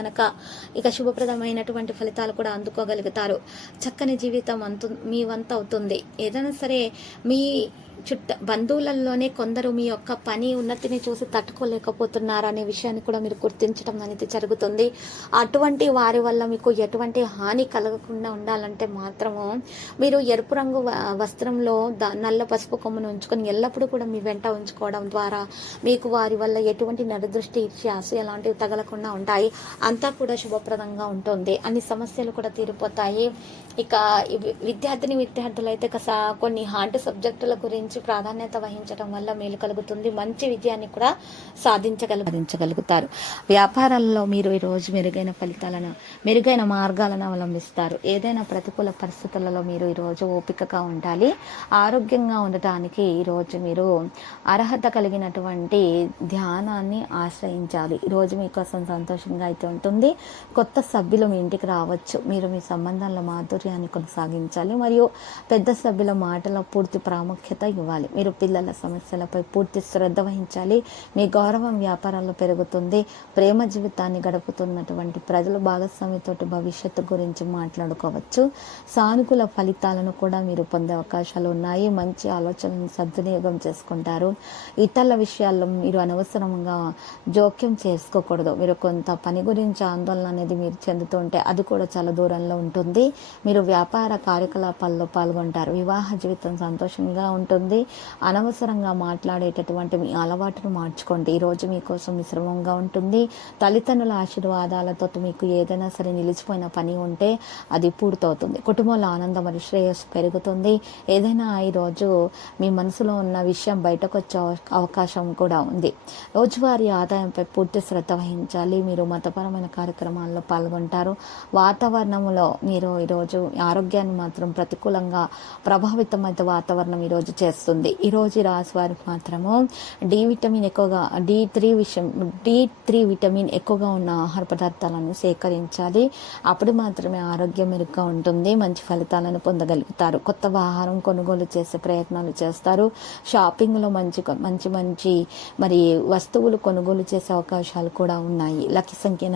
కనుక ఇక శుభప్రదమైనటువంటి ఫలితాలు కూడా అందుకోగలుగుతారు. చక్కని జీవితం అంతు మీ వంత అవుతుంది. ఏదైనా సరే మీ చుట్ట బంధువులలోనే కొందరు మీ యొక్క పని ఉన్నతిని చూసి తట్టుకోలేకపోతున్నారు అనే విషయాన్ని కూడా మీరు గుర్తించడం అనేది జరుగుతుంది. అటువంటి వారి వల్ల మీకు ఎటువంటి హాని కలగకుండా ఉండాలంటే మాత్రము మీరు ఎరుపు రంగు వ- వస్త్రంలో ద- నల్ల పసుపు కొమ్మును ఉంచుకొని ఎల్లప్పుడూ కూడా మీ వెంట ఉంచుకోవడం ద్వారా మీకు వారి వల్ల ఎటువంటి నరదృష్టి ఇచ్చి ఆశ లాంటివి తగలకుండా ఉంటాయి. అంతా కూడా శుభప్రదంగా ఉంటుంది. అన్ని సమస్యలు కూడా తీరిపోతాయి. ఇక ఇవి- విద్యార్థిని విద్యార్థులు అయితే కస కొన్ని హార్డ్ సబ్జెక్టుల గురించి ప్రాధాన్యత వహించడం వల్ల మేలు కలుగుతుంది. మంచి విజయాన్ని కూడా సాధించగల సాధించగలుగుతారు. వ్యాపారాల్లో మీరు ఈరోజు మెరుగైన ఫలితాలను మెరుగైన మార్గాలను అవలంబిస్తారు. ఏదైనా ప్రతికూల పరిస్థితులలో మీరు ఈరోజు ఓపికగా ఉండాలి. ఆరోగ్యంగా ఉండటానికి ఈరోజు మీరు అర్హత కలిగినటువంటి ధ్యానాన్ని ఆశ్రయించాలి. ఈరోజు మీకోసం సంతోషంగా అయితే ఉంటుంది. కొత్త సభ్యులు మీ ఇంటికి రావచ్చు. మీరు మీ సంబంధాల మాధుర్యాన్ని కొనసాగించాలి. మరియు పెద్ద సభ్యుల మాటల పూర్తి ప్రాముఖ్యత ఇవ్వాలి. మీరు పిల్లల సమస్యలపై పూర్తి శ్రద్ధ వహించాలి. మీ గౌరవం వ్యాపారంలో పెరుగుతుంది. ప్రేమ జీవితాన్ని గడుపుతున్నటువంటి ప్రజల భాగస్వామితోటి భవిష్యత్తు గురించి మాట్లాడుకోవచ్చు. సానుకూల ఫలితాలను కూడా మీరు పొందే అవకాశాలు ఉన్నాయి. మంచి ఆలోచనలను సద్వినియోగం చేసుకుంటారు. ఇతరుల విషయాల్లో మీరు అనవసరంగా జోక్యం చేసుకోకూడదు. మీరు కొంత పని గురించి ఆందోళన అనేది మీరు చెందుతుంటే అది కూడా చాలా దూరంలో ఉంటుంది. మీరు వ్యాపార కార్యకలాపాల్లో పాల్గొంటారు. వివాహ జీవితం సంతోషంగా ఉంటుంది. అనవసరంగా మాట్లాడేటటువంటి మీ అలవాటును మార్చుకోండి. ఈరోజు మీకోసం మిశ్రమంగా ఉంటుంది. తల్లిదండ్రుల ఆశీర్వాదాలతో మీకు ఏదైనా సరే నిలిచిపోయిన పని ఉంటే అది పూర్తవుతుంది. కుటుంబంలో ఆనందం మరియు శ్రేయస్సు పెరుగుతుంది. ఏదైనా ఈరోజు మీ మనసులో ఉన్న విషయం బయటకు వచ్చే అవకాశం కూడా ఉంది. రోజువారీ ఆదాయంపై పూర్తి శ్రద్ధ వహించాలి. మీరు మతపరమైన కార్యక్రమాల్లో పాల్గొంటారు. వాతావరణంలో మీరు ఈరోజు ఆరోగ్యాన్ని మాత్రం ప్రతికూలంగా ప్రభావితమైన వాతావరణం ఈరోజు చేస్తుంది. వస్తుంది. ఈరోజు రాసి వారికి మాత్రము డి విటమిన్ ఎక్కువగా డి త్రీ విషయం డి త్రీ విటమిన్ ఎక్కువగా ఉన్న ఆహార పదార్థాలను సేకరించాలి. అప్పుడు మాత్రమే ఆరోగ్యం మెరుగ్గా ఉంటుంది. మంచి ఫలితాలను పొందగలుగుతారు. కొత్త ఆహారం కొనుగోలు చేసే ప్రయత్నాలు చేస్తారు. షాపింగ్లో మంచి మంచి మంచి మరి వస్తువులు కొనుగోలు చేసే అవకాశాలు కూడా ఉన్నాయి. లక్కీ సంఖ్య